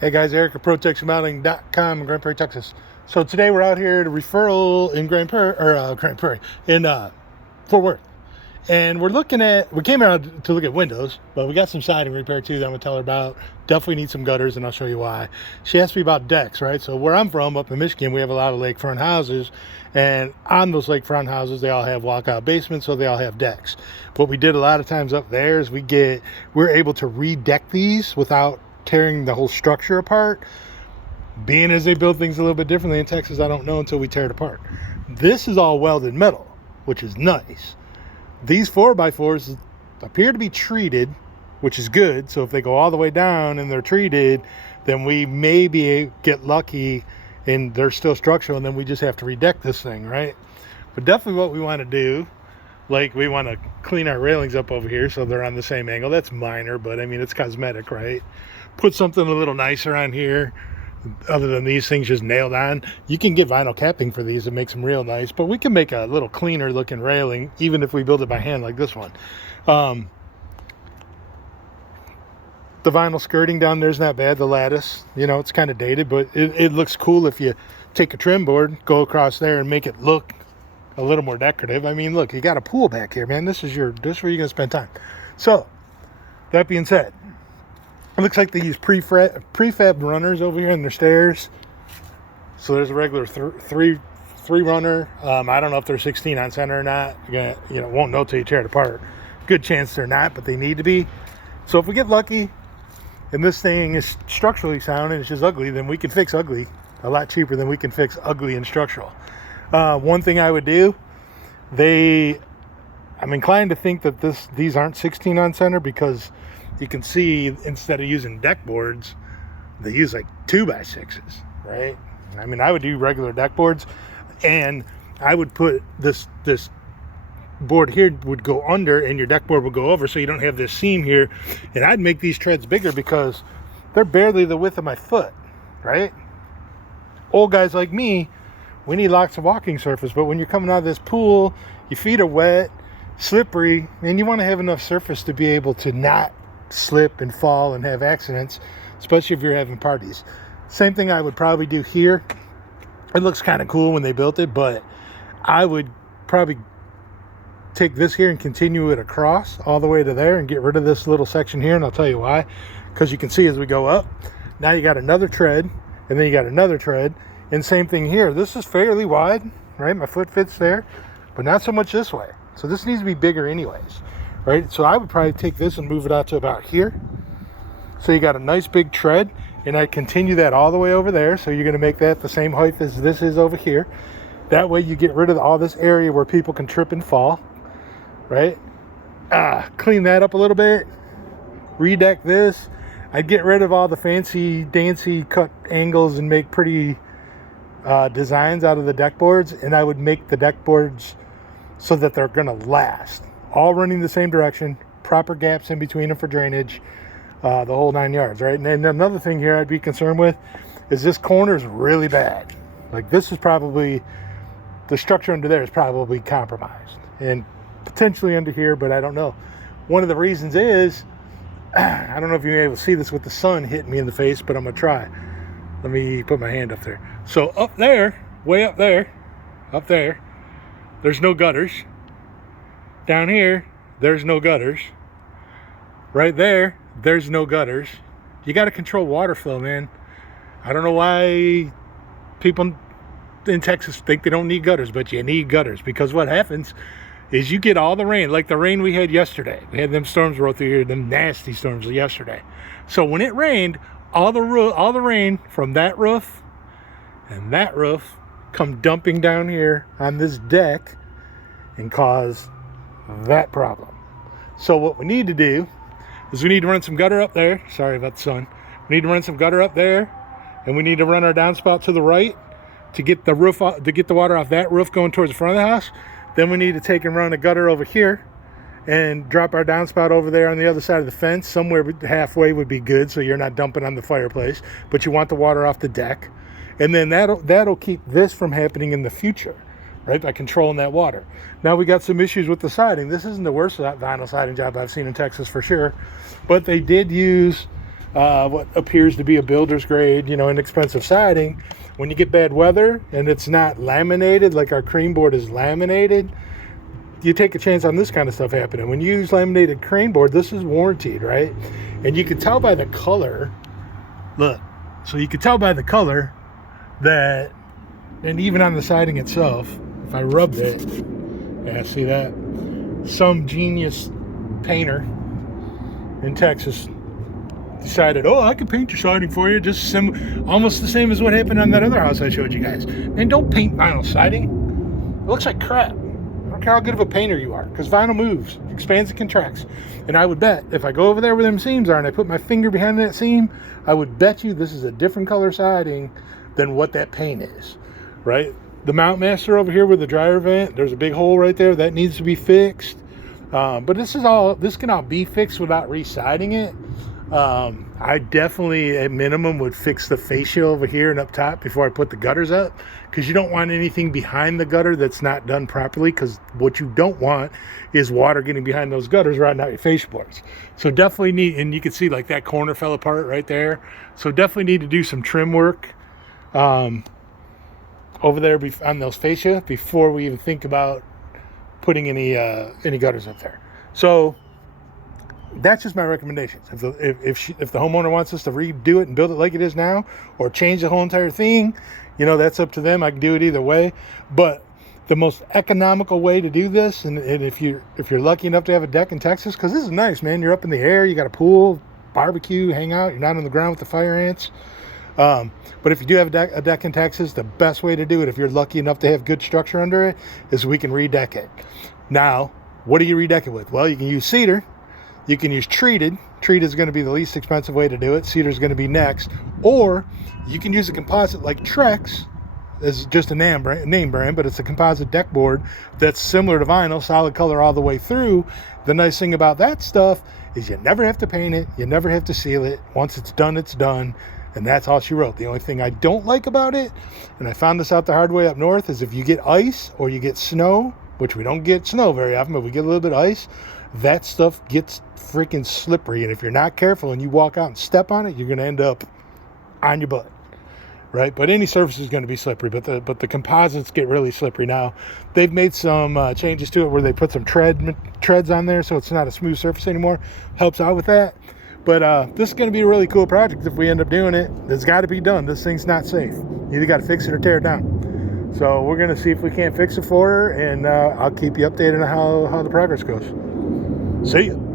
Hey guys, Eric at ProtectionMounting.com in Grand Prairie, Texas. So today we're out here to referral in Grand Prairie in Fort Worth, and we came out to look at windows, but we got some siding repair too that I'm gonna tell her about. Definitely need some gutters, and I'll show you why. She asked me about decks, right? So where I'm from, up in Michigan, we have a lot of lakefront houses, and on those lakefront houses, they all have walkout basements, so they all have decks. What we did a lot of times up there is we're able to redeck these without tearing the whole structure apart. Being as they build things a little bit differently in Texas, I don't know until we tear it apart. This is all welded metal, which is nice. These 4x4s appear to be treated, which is good. So if they go all the way down and they're treated, then we maybe get lucky and they're still structural, and then we just have to redeck this thing, right? But definitely what we want to do, like we want to clean our railings up over here so they're on the same angle. That's minor, but I mean, it's cosmetic, right? Put something a little nicer on here other than these things just nailed on. You can get vinyl capping for these. It makes them real nice, but we can make a little cleaner looking railing even if we build it by hand like this one. The vinyl skirting down there's not bad. The lattice, you know, it's kind of dated, but it looks cool if you take a trim board, go across there and make it look a little more decorative. I mean, look, you got a pool back here, man. This is where you're gonna spend time. So that being said, it looks like they use prefab runners over here in their stairs. So there's a regular three runner. I don't know if they're 16 on center or not. Won't know till you tear it apart. Good chance they're not, but they need to be. So if we get lucky and this thing is structurally sound and it's just ugly, then we can fix ugly a lot cheaper than we can fix ugly and structural. One thing I would do, I'm inclined to think that these aren't 16 on center, because you can see instead of using deck boards, they use like 2x6s, right? I mean, I would do regular deck boards, and I would put this board here would go under and your deck board would go over, so you don't have this seam here. And I'd make these treads bigger because they're barely the width of my foot, right? Old guys like me, we need lots of walking surface, but when you're coming out of this pool, your feet are wet, slippery, and you want to have enough surface to be able to not slip and fall and have accidents, especially if you're having parties. Same thing I would probably do here. It looks kind of cool when they built it, but I would probably take this here and continue it across all the way to there and get rid of this little section here, and I'll tell you why. Because you can see as we go up, now you got another tread, and then you got another tread, and same thing here. This is fairly wide, right? My foot fits there, but not so much this way. So this needs to be bigger anyways, right? So I would probably take this and move it out to about here. So you got a nice big tread, and I continue that all the way over there. So you're gonna make that the same height as this is over here. That way you get rid of all this area where people can trip and fall, right? Clean that up a little bit, redeck this. I'd get rid of all the fancy dancy cut angles and make pretty designs out of the deck boards, and I would make the deck boards so that they're gonna last, all running the same direction, proper gaps in between them for drainage, the whole 9 yards, right? And then another thing here I'd be concerned with is this corner is really bad. Like, this is probably, the structure under there is probably compromised, and potentially under here, but I don't know. One of the reasons is, I don't know if you're able to see this with the sun hitting me in the face, but I'm gonna try. Let me put my hand up there. So up there, way up there, there's no gutters. Down here, there's no gutters. Right there, there's no gutters. You got to control water flow, man. I don't know why people in Texas think they don't need gutters, but you need gutters, because what happens is you get all the rain, like the rain we had yesterday. We had them storms roll through here, them nasty storms yesterday. So when it rained, all the rain from that roof and that roof come dumping down here on this deck and cause that problem. So what we need to do is we need to run some gutter up there. Sorry about the sun. We need to run some gutter up there, and we need to run our downspout to the right to get the roof off, to get the water off that roof going towards the front of the house. Then we need to take and run a gutter over here and drop our downspout over there on the other side of the fence. Somewhere halfway would be good, so you're not dumping on the fireplace, but you want the water off the deck. And then that'll keep this from happening in the future, right, by controlling that water. Now we got some issues with the siding. This isn't the worst vinyl siding job I've seen in Texas for sure, but they did use what appears to be a builder's grade, inexpensive siding. When you get bad weather and it's not laminated, like our cream board is laminated, you take a chance on this kind of stuff happening. When you use laminated cream board, this is warranted, right? And you can tell by the color, look, so you can tell by the color that, and even on the siding itself, if I rubbed it, yeah, see that? Some genius painter in Texas decided, oh, I can paint your siding for you, just almost the same as what happened on that other house I showed you guys. And don't paint vinyl siding. It looks like crap. I don't care how good of a painter you are, because vinyl moves, expands and contracts. And I would bet, if I go over there where them seams are and I put my finger behind that seam, I would bet you this is a different color siding than what that paint is, right? The mount master over here with the dryer vent, there's a big hole right there that needs to be fixed. But this can all be fixed without re-siding it. I definitely, at minimum, would fix the fascia over here and up top before I put the gutters up, because you don't want anything behind the gutter that's not done properly, because what you don't want is water getting behind those gutters, rotting out your fascia boards. So definitely need, and you can see like that corner fell apart right there. So definitely need to do some trim work over there on those fascia before we even think about putting any gutters up there. So that's just my recommendations. If the homeowner wants us to redo it and build it like it is now, or change the whole entire thing, that's up to them. I can do it either way. But the most economical way to do this, and if you're lucky enough to have a deck in Texas, because this is nice, man. You're up in the air, you got a pool, barbecue, hang out. You're not on the ground with the fire ants. But if you do have a deck in Texas, the best way to do it, if you're lucky enough to have good structure under it, is we can redeck it. Now, what do you redeck it with? Well, you can use cedar. You can use treated. Treated is going to be the least expensive way to do it. Cedar is going to be next. Or you can use a composite like Trex. It's just a name brand, but it's a composite deck board that's similar to vinyl, solid color all the way through. The nice thing about that stuff is you never have to paint it. You never have to seal it. Once it's done, it's done. And that's all she wrote. The only thing I don't like about it, and I found this out the hard way up north, is if you get ice or you get snow, which we don't get snow very often, but we get a little bit of ice, that stuff gets freaking slippery. And if you're not careful and you walk out and step on it, you're going to end up on your butt, right? But any surface is going to be slippery, but the composites get really slippery now. They've made some changes to it where they put some treads on there, so it's not a smooth surface anymore. Helps out with that. But this is going to be a really cool project if we end up doing it. It's got to be done. This thing's not safe. You either got to fix it or tear it down. So we're going to see if we can't fix it for her, and I'll keep you updated on how the progress goes. See ya.